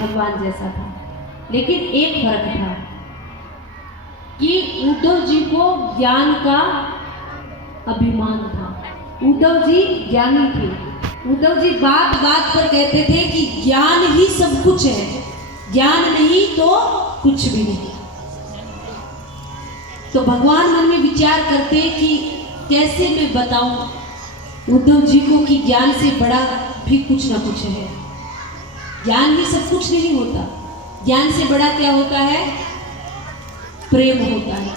भगवान जैसा था, लेकिन एक फर्क था कि उद्धव जी को ज्ञान का अभिमान था। उद्धव जी ज्ञानी थे। उद्धव जी बात बात पर कहते थे कि ज्ञान ही सब कुछ है, ज्ञान नहीं तो कुछ भी नहीं। तो भगवान मन में विचार करते कि कैसे मैं बताऊं उद्धव जी को कि ज्ञान से बड़ा भी कुछ ना कुछ है। ज्ञान ही सब कुछ नहीं होता। ज्ञान से बड़ा क्या होता है? प्रेम होता है।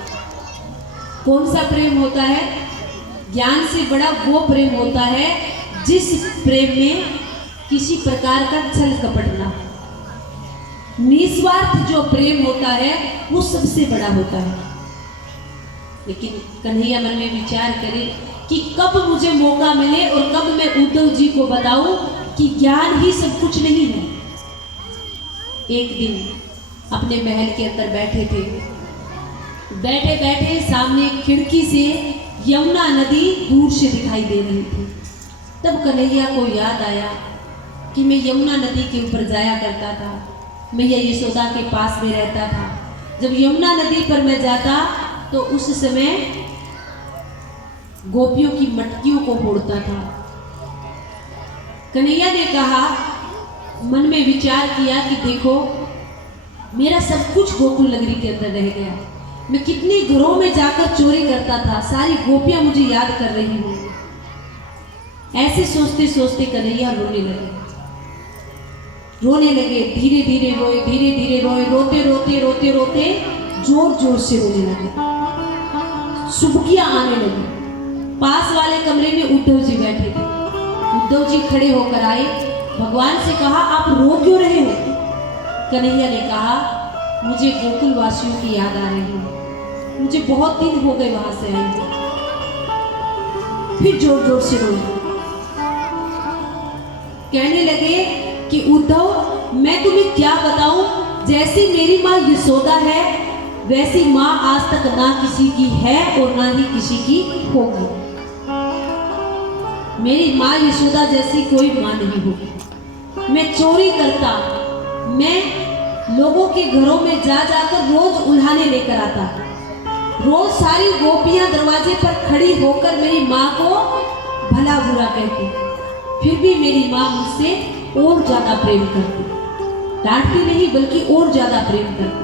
कौन सा प्रेम होता है? ज्ञान से बड़ा वो प्रेम होता है जिस प्रेम में किसी प्रकार का छल कपट ना हो। निस्वार्थ जो प्रेम होता है वो सबसे बड़ा होता है। लेकिन कन्हैया मन में विचार करे कि कब मुझे मौका मिले और कब मैं उद्धव जी को बताऊं कि ज्ञान ही सब कुछ नहीं है। एक दिन अपने महल के अंदर बैठे थे। बैठे बैठे सामने खिड़की से यमुना नदी दूर से दिखाई दे रही थी। तब कन्हैया को याद आया कि मैं यमुना नदी के ऊपर जाया करता था, मैया यशोदा के पास में रहता था। जब यमुना नदी पर मैं जाता तो उस समय गोपियों की मटकियों को फोड़ता था। कन्हैया ने कहा, मन में विचार किया कि देखो मेरा सब कुछ गोकुल नगरी के अंदर रह गया। मैं कितने घरों में जाकर चोरी करता था, सारी गोपियां मुझे याद कर रही हूँ। ऐसे सोचते सोचते कन्हैया रोने लगे। धीरे धीरे रोए, धीरे धीरे रोए, रोते रोते रोते रोते जोर जोर से रोने लगे। सुबकियां आने लगी। पास वाले कमरे में उद्धव जी बैठे थे। उद्धव जी खड़े होकर आए, भगवान से कहा, आप रो क्यों रहे हो? कन्हैया ने कहा, मुझे गोकुल वासियों की याद आ रही है, मुझे बहुत दिन हो गए वहां से आए थे। फिर जोर जोर से रोए। कहने लगे कि उद्धव मैं तुम्हें क्या बताऊं, जैसी मेरी माँ यशोदा है वैसी माँ आज तक ना किसी की है और ना ही किसी की होगी। मेरी माँ यशोदा जैसी कोई माँ नहीं होगी। मैं चोरी करता, मैं लोगों के घरों में जा जाकर रोज उल्हाने लेकर आता। रोज सारी गोपियां दरवाजे पर खड़ी होकर मेरी माँ को भला बुरा कहती, फिर भी मेरी माँ मुझसे और ज्यादा प्रेम करती। डांटती नहीं बल्कि और ज्यादा प्रेम करती।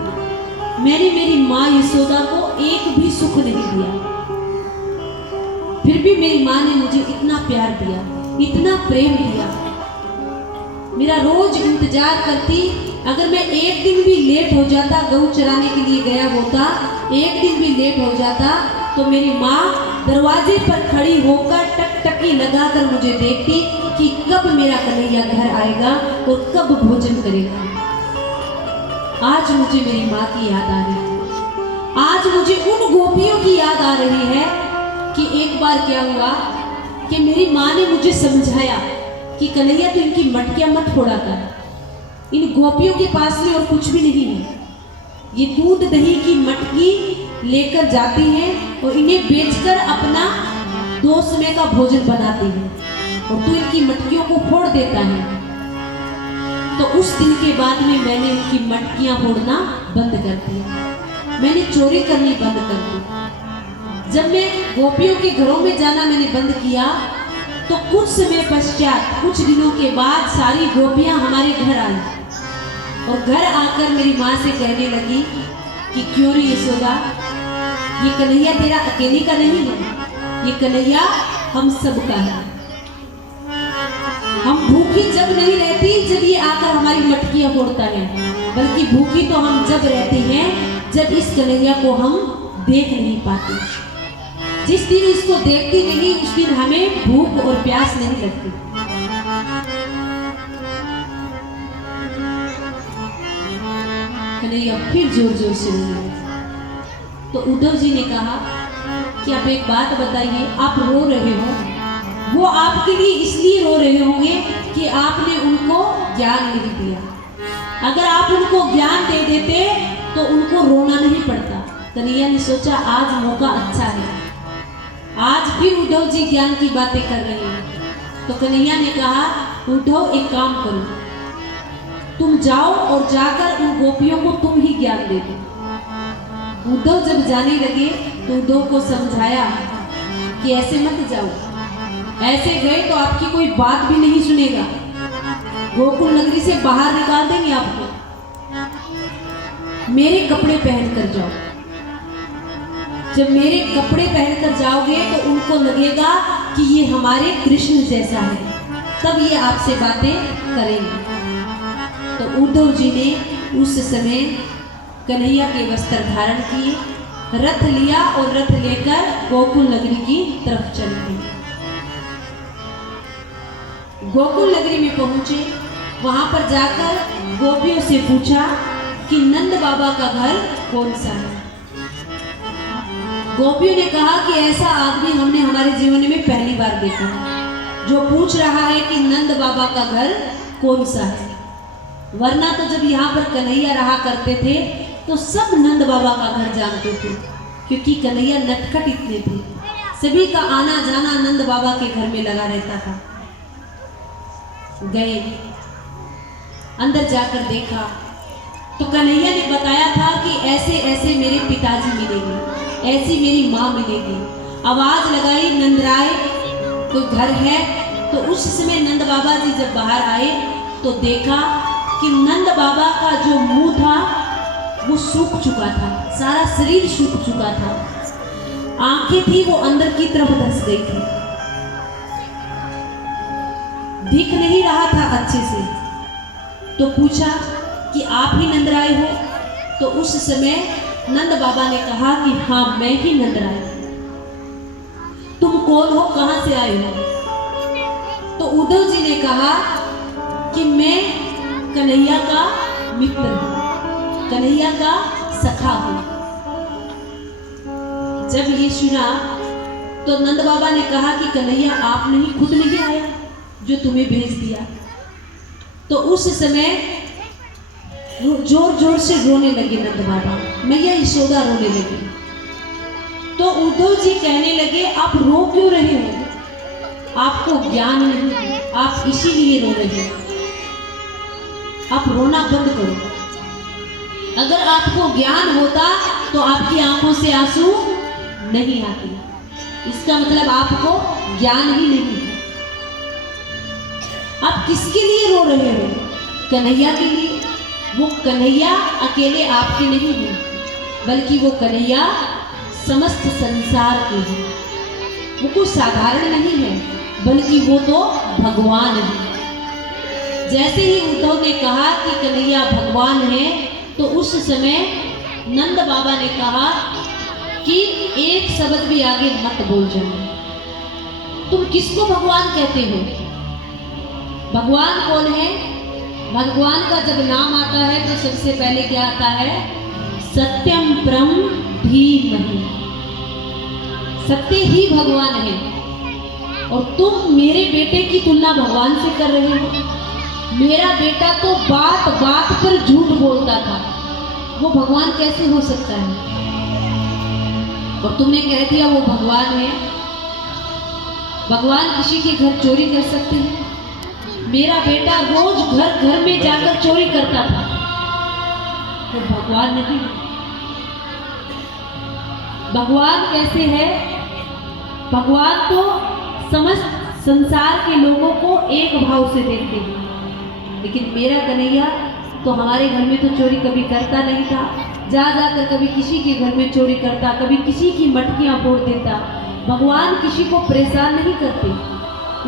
मैंने मेरी माँ यशोदा को एक भी सुख नहीं दिया, फिर भी मेरी माँ ने मुझे इतना प्यार दिया, इतना प्रेम दिया। मेरा रोज इंतजार करती। अगर मैं एक दिन भी लेट हो जाता, गऊ चराने के लिए गया होता, एक दिन भी लेट हो जाता तो मेरी माँ दरवाजे पर खड़ी होकर टकटकी लगाकर मुझे देखती कि कब मेरा कन्हैया घर आएगा और कब भोजन करेगा। आज मुझे मेरी माँ की याद आ रही है। आज मुझे उन गोपियों की याद आ रही है कि एक बार क्या हुआ कि मेरी माँ ने मुझे समझाया कि कन्हैया तो इनकी मटकियां मत फोड़ा कर, इन गोपियों के पास में और कुछ भी नहीं है। ये दूध दही की मटकी लेकर जाती हैं और इन्हें बेचकर अपना 2 समय का भोजन बनाती हैं और तू इनकी मटकियों को फोड़ देता है। तो उस दिन के बाद में मैंने उनकी मटकियां फोड़ना बंद कर दिया। मैंने चोरी करनी बंद कर दी। जब मैं गोपियों के घरों में जाना मैंने बंद किया तो कुछ समय पश्चात, कुछ दिनों के बाद सारी गोपियां हमारे घर आई और घर आकर मेरी माँ से कहने लगी कि क्यों रे यशोदा, ये कन्हैया तेरा अकेले का नहीं है, ये कन्हैया हम सब का है। हम भूखी जब नहीं रहती जब ये आकर हमारी मटकियां फोड़ता है, बल्कि भूखी तो हम जब रहते हैं जब इस कन्हैया को हम देख नहीं पाते। जिस दिन इसको देखती नहीं उस दिन हमें भूख और प्यास नहीं लगती। कन्हैया फिर जोर जोर से रोने लगा। तो उद्धव जी ने कहा कि आप एक बात बताइए, आप रो रहे हो, वो आपके लिए इसलिए रो रहे होंगे कि आपने उनको ज्ञान नहीं दिया। अगर आप उनको ज्ञान दे देते तो उनको रोना नहीं पड़ता। कन्हैया ने सोचा आज मौका अच्छा है, आज भी उद्धव जी ज्ञान की बातें कर रहे हैं। तो कन्हैया ने कहा, उद्धव एक काम करो, तुम जाओ और जाकर उन गोपियों को तुम ही ज्ञान दे दो। उद्धव जब जाने लगे तो उद्धव को समझाया कि ऐसे मत जाओ, ऐसे गए तो आपकी कोई बात भी नहीं सुनेगा, गोकुल नगरी से बाहर निकाल देंगे आपको। मेरे कपड़े पहन कर जाओ, जब मेरे कपड़े पहनकर जाओगे तो उनको लगेगा कि ये हमारे कृष्ण जैसा है, तब ये आपसे बातें करेंगे। तो उद्धव जी ने उस समय कन्हैया के वस्त्र धारण किए, रथ लिया और रथ लेकर गोकुल नगरी की तरफ चल गए। गोकुल नगरी में पहुंचे, वहां पर जाकर गोपियों से पूछा कि नंद बाबा का घर कौन सा है। गोपियों ने कहा कि ऐसा आदमी हमने हमारे जीवन में पहली बार देखा है जो पूछ रहा है कि नंद बाबा का घर कौन सा है। वरना तो जब यहाँ पर कन्हैया रहा करते थे तो सब नंद बाबा का घर जानते थे, क्योंकि कन्हैया नटखट इतने थे, सभी का आना जाना नंद बाबा के घर में लगा रहता था। गए, अंदर जाकर देखा तो कन्हैया ने बताया था कि ऐसे ऐसे मेरे पिताजी मिलेंगे, ऐसी मेरी माँ मिलेगी। आवाज लगाई, नंदराय कोई घर है? तो उस समय नंद बाबा जी जब बाहर आए तो देखा कि नंद बाबा का जो मुंह था वो सूख चुका था, सारा शरीर सूख चुका था, आंखें थी वो अंदर की तरफ धंस गई थी, दिख नहीं रहा था अच्छे से। तो पूछा कि आप ही नंदराय हो? तो उस समय नंद बाबा ने कहा कि हाँ, मैं ही नंदराय। तुम कौन हो, कहां से आए हो? तो उद्धव जी ने कहा कि मैं कन्हैया का मित्र हूं, कन्हैया का सखा हूं। जब ये सुना तो नंद बाबा ने कहा कि कन्हैया आप नहीं, खुद नहीं आया जो तुम्हें भेज दिया। तो उस समय जोर जोर से रोने लगे नंद बाबा, मैया यशोदा रोने लगी। तो उद्धव जी कहने लगे आप रो क्यों रहे हो? आपको ज्ञान नहीं, आप इसीलिए रो रहे हो, आप रोना बंद करो। अगर आपको ज्ञान होता तो आपकी आंखों से आंसू नहीं आते, इसका मतलब आपको ज्ञान ही नहीं है। आप किसके लिए रो रहे हो? कन्हैया के लिए। वो कन्हैया अकेले आपके नहीं है, बल्कि वो कन्हैया समस्त संसार के हैं। वो कोई साधारण नहीं है, बल्कि वो तो भगवान है। जैसे ही उद्धव ने कहा कि कन्हैया भगवान है, तो उस समय नंद बाबा ने कहा कि एक शब्द भी आगे मत बोल जाओ। तुम किसको भगवान कहते हो? भगवान कौन है? भगवान का जब नाम आता है तो सबसे पहले क्या आता है? सत्यम परम धीमहि। सत्य ही भगवान है। और तुम मेरे बेटे की तुलना भगवान से कर रहे हो। मेरा बेटा तो बात बात पर झूठ बोलता था, वो भगवान कैसे हो सकता है? और तुमने कह दिया वो भगवान है। भगवान किसी के घर चोरी कर सकते हैं? मेरा बेटा रोज घर घर में जाकर चोरी करता था, तो भगवान नहीं। भगवान कैसे है? भगवान तो समस्त संसार के लोगों को एक भाव से देखते हैं, लेकिन मेरा कन्हैया तो हमारे घर में तो चोरी कभी करता नहीं था। जा जाकर कभी किसी के घर में चोरी करता, कभी किसी की मटकियां फोड़ देता। भगवान किसी को परेशान नहीं करते,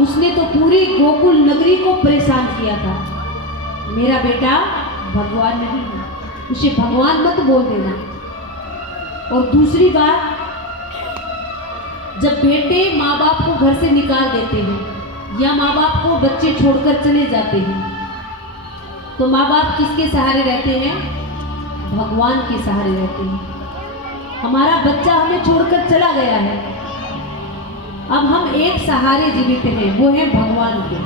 उसने तो पूरी गोकुल नगरी को परेशान किया था। मेरा बेटा भगवान नहीं है, उसे भगवान मत बोल देना। और दूसरी बात, जब बेटे माँ बाप को घर से निकाल देते हैं या माँ बाप को बच्चे छोड़कर चले जाते हैं, तो माँ बाप किसके सहारे रहते हैं? भगवान के सहारे रहते हैं। हमारा बच्चा हमें छोड़कर चला गया है, अब हम एक सहारे जीवित हैं, वो है भगवान के।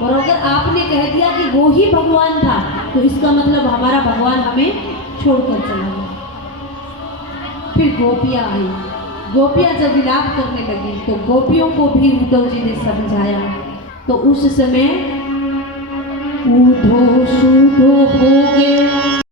और अगर आपने कह दिया कि वो ही भगवान था, तो इसका मतलब हमारा भगवान हमें छोड़कर चला गया। फिर गोपियाँ आई। गोपियाँ जब विलाप करने लगी तो गोपियों को भी उद्धव जी ने समझाया। तो उस समय उठो सूठो भोगे